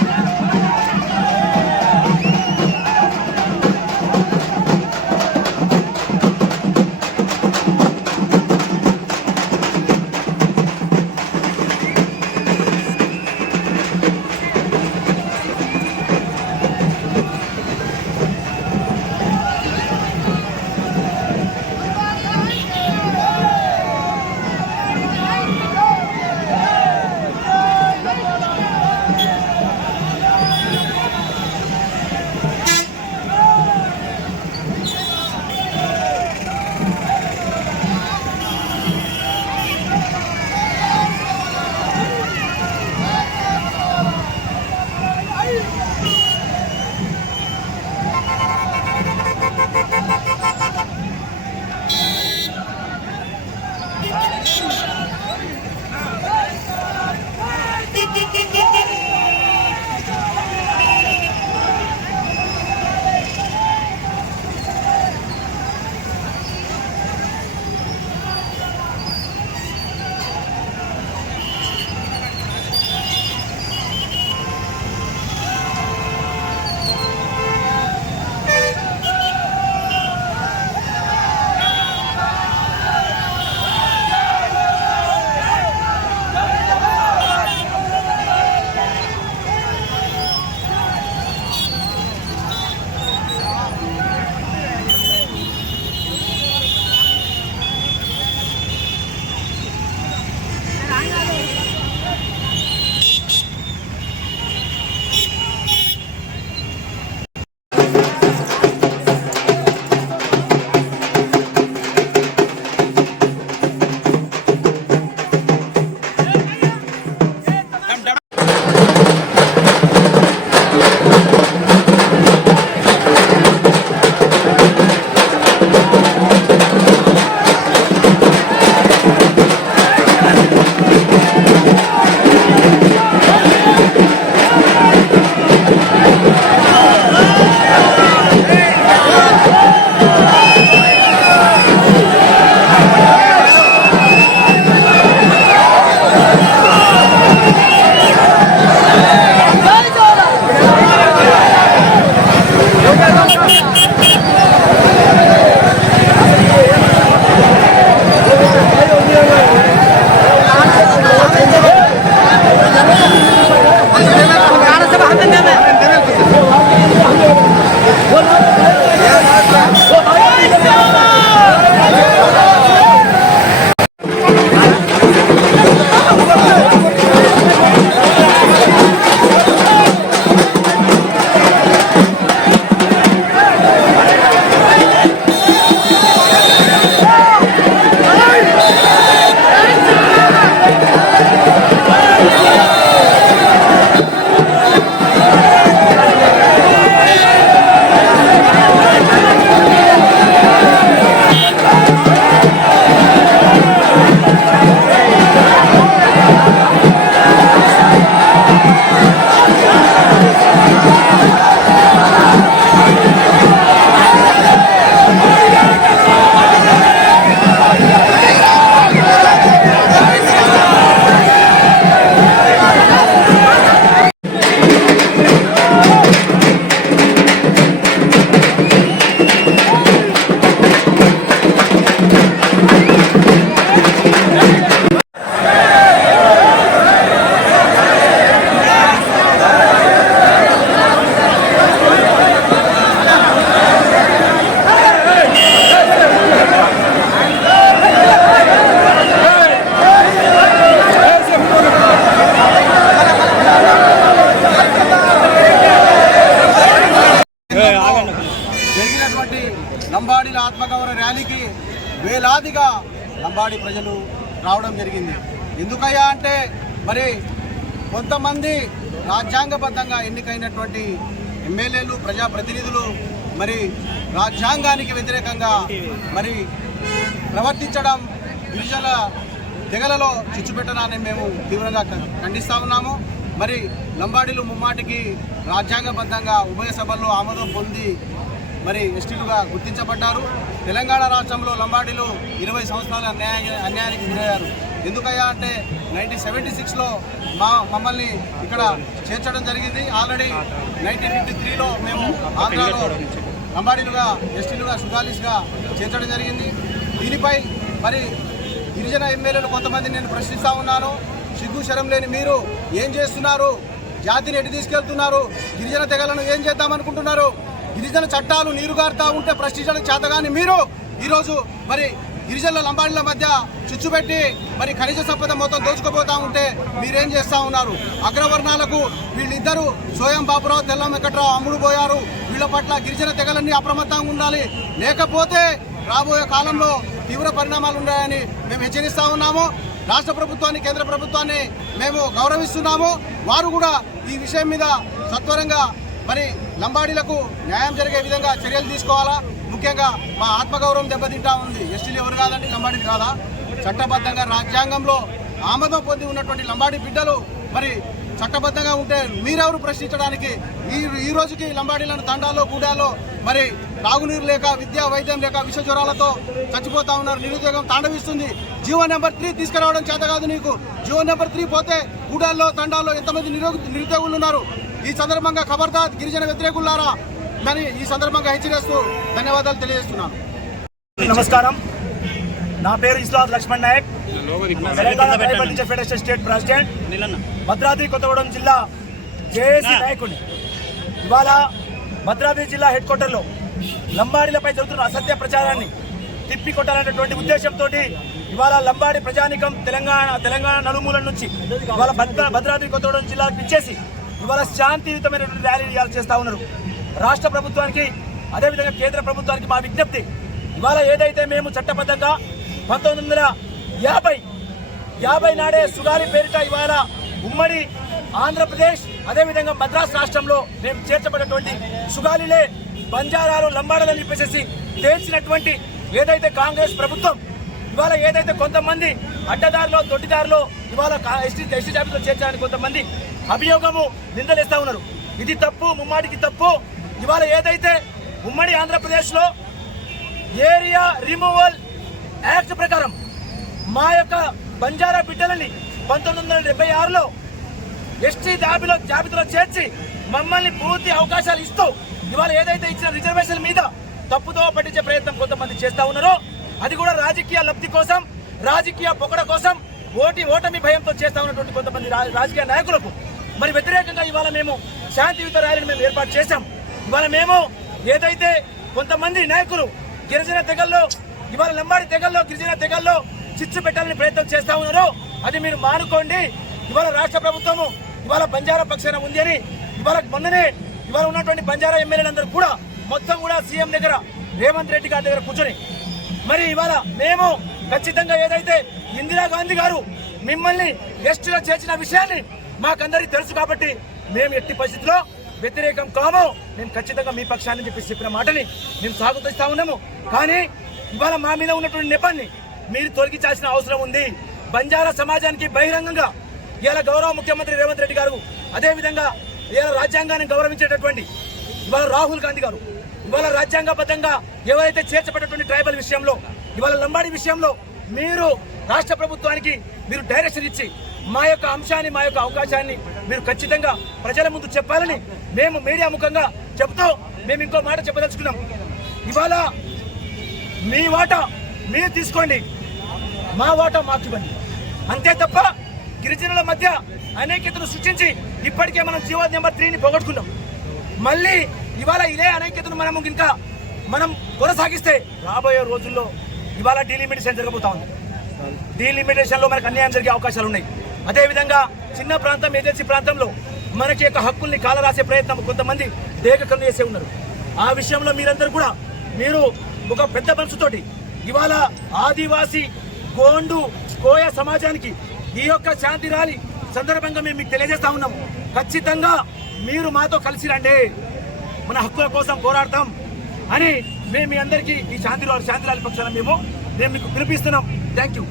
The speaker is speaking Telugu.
Yeah. లంబాడి ప్రజలు రావడం జరిగింది. ఎందుకయ్యా అంటే మరి కొంతమంది రాజ్యాంగబద్ధంగా ఎన్నికైనటువంటి ఎమ్మెల్యేలు ప్రజాప్రతినిధులు మరి రాజ్యాంగానికి వ్యతిరేకంగా మరి ప్రవర్తించడం గిరిజన తెగలలో చిచ్చుపెట్టడాన్ని మేము తీవ్రంగా ఖండిస్తా ఉన్నాము. మరి లంబాడీలు ముమ్మాటికి రాజ్యాంగబద్ధంగా ఉభయ సభల్లో ఆమోదం పొంది మరి ఎస్టీలుగా గుర్తించబడ్డారు. తెలంగాణ రాష్ట్రంలో లంబాడీలు ఇరవై సంవత్సరాల అన్యాయ అన్యాయానికి గురయ్యారు. ఎందుకయ్యా అంటే నైన్టీన్ సెవెంటీ సిక్స్లో మా మమ్మల్ని ఇక్కడ చేర్చడం జరిగింది. ఆల్రెడీ నైన్టీన్ ఫిఫ్టీ త్రీలో మేము ఆంధ్రాలో లంబాడీలుగా ఎస్టీలుగా సుగాలీస్గా చేర్చడం జరిగింది. దీనిపై మరి గిరిజన ఎమ్మెల్యేలు కొంతమంది నేను ప్రశ్నిస్తూ ఉన్నాను. సిగ్గు శరం లేని మీరు ఏం చేస్తున్నారు? జాతిని ఎటు తీసుకెళ్తున్నారు? గిరిజన తెగలను ఏం చేద్దామనుకుంటున్నారు? గిరిజన చట్టాలు నీరుగారుతా ఉంటే ప్రశ్నించడం చేతగాని మీరు ఈరోజు మరి గిరిజనుల లంబాడీల మధ్య చుచ్చు పెట్టి మరి ఖనిజ సంపద మొత్తం దోచుకుపోతా ఉంటే మీరేం చేస్తూ ఉన్నారు? అగ్రవర్ణాలకు వీళ్ళిద్దరూ సోయం బాబురావు తెల్లం వెంకట్రావు అమ్ముడు పోయారు. వీళ్ళ పట్ల గిరిజన తెగలన్నీ అప్రమత్తంగా ఉండాలి. లేకపోతే రాబోయే కాలంలో తీవ్ర పరిణామాలు ఉన్నాయని మేము హెచ్చరిస్తూ ఉన్నాము. రాష్ట్ర ప్రభుత్వాన్ని కేంద్ర ప్రభుత్వాన్ని మేము గౌరవిస్తున్నాము. వారు కూడా ఈ విషయం మీద సత్వరంగా మరి లంబాడీలకు న్యాయం జరిగే విధంగా చర్యలు తీసుకోవాలా? ముఖ్యంగా మా ఆత్మగౌరవం దెబ్బతింటా ఉంది. ఎస్టీలు ఎవరు కాదండి లంబాడీలు కాదా? చట్టబద్ధంగా రాజ్యాంగంలో ఆమోదం పొంది ఉన్నటువంటి లంబాడీ బిడ్డలు మరి చట్టబద్ధంగా ఉంటే మీరెవరు ప్రశ్నించడానికి? ఈ ఈ రోజుకి లంబాడీలను తండాల్లో గూడాల్లో మరి తాగునీరు లేక విద్యా వైద్యం లేక విష జ్వరాలతో చచ్చిపోతా ఉన్నారు. నిరుద్యోగం తాండవిస్తుంది. జీవో నెంబర్ త్రీ తీసుకురావడం చేత కాదు నీకు. జీవో నెంబర్ త్రీ పోతే గూడాల్లో తండాల్లో ఎంతమంది నిరు నిరుద్యోగులు ఉన్నారు? ఈ సందర్భంగా ఖబర్దార్ గిరిజన వ్యతిరేకులారా దాన్ని ఈ సందర్భంగా హెచ్చరిస్తూ ధన్యవాదాలు తెలియజేస్తున్నాను. నమస్కారం. నా పేరు Islad Laxman Naik. Telangana tribal federation state president. Bhadradri Kothagudem జిల్లా జేఏసీ నాయకుడిని ఇవాళ భద్రాద్రి జిల్లా హెడ్ క్వార్టర్లో లంబాడీలపై జరుగుతున్న అసత్య ప్రచారాన్ని తిప్పి కొట్టాలనేటువంటి ఉద్దేశంతో ఇవాళ లంబాడి ప్రజానికం తెలంగాణ తెలంగాణ నలుమూల నుంచి ఇవాళ భద్రాద్రి కొత్తగూడెం జిల్లాకు ఇచ్చేసి ఇవాళ శాంతియుతమైనటువంటి ర్యాలీ ఇవాళ చేస్తూ ఉన్నారు. రాష్ట్ర ప్రభుత్వానికి అదేవిధంగా కేంద్ర ప్రభుత్వానికి మా విజ్ఞప్తి ఇవాళ ఏదైతే మేము చట్టబద్ధంగా పంతొమ్మిది వందల యాభై యాభై నాడే సుగాలి పేరిట ఇవాళ ఉమ్మడి ఆంధ్రప్రదేశ్ అదేవిధంగా మద్రాస్ రాష్ట్రంలో మేము చేర్చబడినటువంటి సుగాలిలే బంజారాలు లంబాడలని చెప్పేసి తేల్చినటువంటి ఏదైతే కాంగ్రెస్ ప్రభుత్వం ఇవాళ ఏదైతే కొంతమంది అడ్డదారిలో దొడ్డిదారిలో ఇవాళ ఎస్టీ ఎస్టీ జాబితాలో చేర్చడానికి కొంతమంది అభియోగము నిందలేస్తా ఉన్నారు. ఇది తప్పు ముమ్మాడికి తప్పు. ఇవాళ ఏదైతే ఉమ్మడి ఆంధ్రప్రదేశ్లో ఏరియా రిమూవల్ యాక్ట్ ప్రకారం మా యొక్క బంజారా బిడ్డలని పంతొమ్మిది వందల డెబ్బై ఆరులో ఎస్టీ జాబిలో జాబితాలో చేర్చి మమ్మల్ని పూర్తి అవకాశాలు ఇస్తూ ఇవాళ ఏదైతే ఇచ్చిన రిజర్వేషన్ మీద తప్పుతో పట్టించే ప్రయత్నం కొంతమంది చేస్తా ఉన్నారో అది కూడా రాజకీయ లబ్ధి కోసం రాజకీయ పొగడ కోసం ఓటి ఓటమి భయంతో చేస్తా ఉన్నటువంటి కొంతమంది రాజకీయ నాయకులకు మరి వ్యతిరేకంగా ఇవాళ మేము శాంతియుత ర్యాలీని మేము ఏర్పాటు చేశాం. ఇవాళ మేము ఏదైతే కొంతమంది నాయకులు గిరిజన తెగల్లో ఇవాళ లంబాడి తెగల్లో గిరిజన తెగల్లో చిచ్చు పెట్టాలని ప్రయత్నం చేస్తా ఉన్నారో అది మీరు మానుకోండి. ఇవాళ రాష్ట్ర ప్రభుత్వము ఇవాళ బంజారా పక్షాన ఉంది అని ఇవాళ మొన్ననే ఇవాళ ఉన్నటువంటి బంజారా ఎమ్మెల్యేలందరూ కూడా మొత్తం కూడా సీఎం దగ్గర రేవంత్ రెడ్డి గారి దగ్గర కూర్చొని. మరి ఇవాళ మేము ఖచ్చితంగా ఏదైతే ఇందిరాగాంధీ గారు మిమ్మల్ని ఎస్టీలో చేర్చిన విషయాన్ని మాకందరికీ తెలుసు కాబట్టి మేము ఎట్టి పరిస్థితిలో వ్యతిరేకం కాము మేము ఖచ్చితంగా మీ పక్షాన్ని చెప్పి చెప్పిన మాటని మేము సాగుతూ ఉన్నాము. కానీ ఇవాళ మా మీద ఉన్నటువంటి నెపాన్ని మీరు తొలగించాల్సిన అవసరం ఉంది. బంజారా సమాజానికి బహిరంగంగా ఇవాళ గౌరవ ముఖ్యమంత్రి రేవంత్ రెడ్డి గారు అదేవిధంగా ఇవాళ రాజ్యాంగాన్ని గౌరవించేటటువంటి ఇవాళ రాహుల్ గాంధీ గారు ఇవాళ రాజ్యాంగబద్ధంగా ఎవరైతే చేర్చబడేటువంటి ట్రైబల్ విషయంలో ఇవాళ లంబాడి విషయంలో మీరు రాష్ట్ర ప్రభుత్వానికి మీరు డైరెక్షన్ ఇచ్చి మా యొక్క అంశాన్ని మా యొక్క అవకాశాన్ని మీరు ఖచ్చితంగా ప్రజల ముందు చెప్పాలని మేము మీడియా ముఖంగా చెబుతూ మేము ఇంకో మాట చెప్పదలుచుకున్నాం. ఇవాళ మీ వాటా మీరు తీసుకోండి. మా వాటా మాకు ఇవ్వండి. అంతే తప్ప గిరిజనుల మధ్య అనేకతను సృష్టించి ఇప్పటికే మనం జీవో నెంబర్ త్రీని పోగొట్టుకున్నాం. మళ్ళీ ఇవాళ ఇదే అనేకతను మనము ఇంకా మనం కొనసాగిస్తే రాబోయే రోజుల్లో ఇవాళ డీలిమిటేషన్ జరగబోతా ఉంది. డీలిమిటేషన్లో మనకు అన్యాయం జరిగే అవకాశాలు ఉన్నాయి. అదేవిధంగా చిన్న ప్రాంతం ఏజెన్సీ ప్రాంతంలో మనకి యొక్క హక్కుల్ని కాలరాసే ప్రయత్నం కొంతమంది దేగకన్ను చేసే ఉన్నారు. ఆ విషయంలో మీరందరూ కూడా మీరు ఒక పెద్ద మనసుతోటి ఇవాళ ఆదివాసీ గోండు కోయ సమాజానికి ఈ యొక్క శాంతి ర్యాలీ సందర్భంగా మేము మీకు తెలియజేస్తా ఉన్నాము ఖచ్చితంగా మీరు మాతో కలిసి రండి. మన హక్కుల కోసం పోరాడతాం అని మేము మీ అందరికీ ఈ శాంతి శాంతి ర్యాలీ పక్షాన మేము మేము మీకు పిలిపిస్తున్నాం. Thank you.